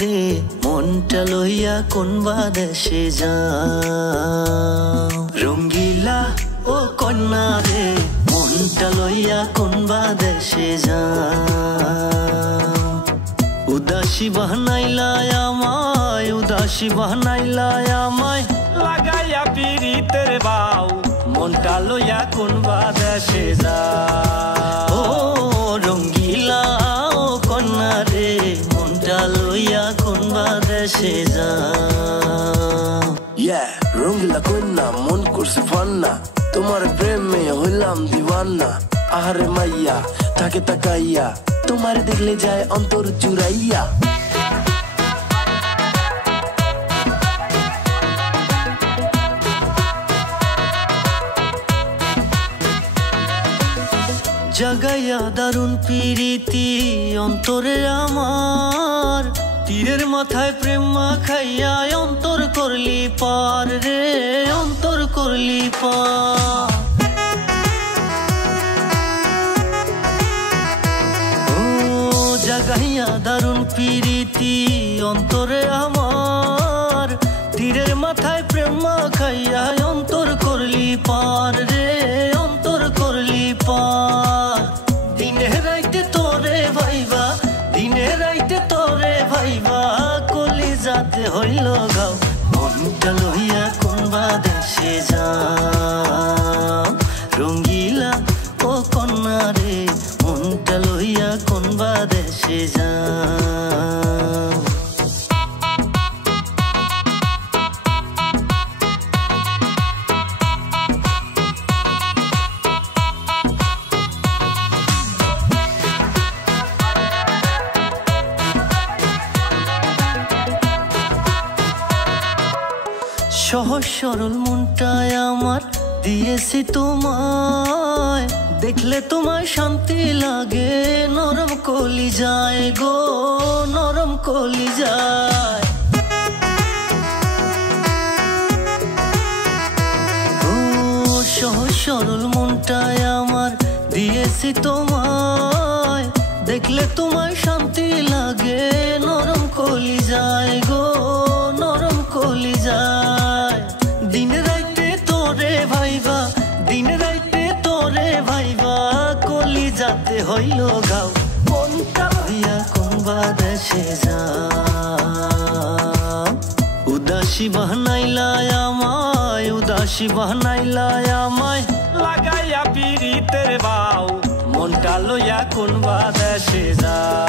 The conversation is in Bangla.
রে মনটা লইয়া কোনবা দেশে যাও রঙ্গিলা ও কন্যা রে মনটা লইয়া কোনবা দেশে যাও উদাসী বাহানাইলা আমায় উদাসী বাহানাইলা আমায় লাগাইয়া পিরিতের বাউ মনটা লইয়া কোনবা দেশে যাও ও রঙ্গিলা ও কন্যা রে মনটা লইয়া কোনবা দেশে যাও রঙ্গিলা কন্যা মন করছে ফান্না তোমার প্রেমে হইলাম দিওয়ানা আহারে মাইয়া থাকে তাকাইয়া তোমার দেখলে যায় অন্তর চুরাইয়া জাগাইয়া দারুণ প্রীতি অন্তরে আমার তীরের মাথায় প্রেম মাখাইয়া অন্তর করলি পার রে অন্তর করলি পার ও জাগাইয়া দারুণ প্রীতি অন্তরে আমার তীরের মাথায় প্রেম মাখাইয়া অন্তর করলি পার রে অন্তর করলি পার দিনে রাইতে তোরে ভাইবা দিনে রাইতে তোরে ভাইবা কলি যাতে হইল গাও মনটা লইয়া কোনবা দেশে যাও রঙ্গিলা ও কন্যা রে মনটা লইয়া কোনবা দেশে যাও সহজ সরল মনটায় আমার দিয়েছি তোমায় দেখলে তোমায় শান্তি লাগে নরম কলি যায় গো নরম কলি যায় ও সহজ সরল মনটায় আমার দিয়েছি তোমায় দেখলে তোমায় শান্তি লাগে নরম কলি যায় গো নরম কলি যায় দিন রাইতে তোরে ভাইবা দিন রাইতে তোরে ভাইবা কলি যাতে হইল গাও মনটা হইয়া কোনবা দেশে যাও উদাসী বাহানাইলা আমায় উদাসী বাহানাইলা আমায় লাগাইয়া পিরিতের বাউ মনটা লইয়া কোনবা দেশে যাও।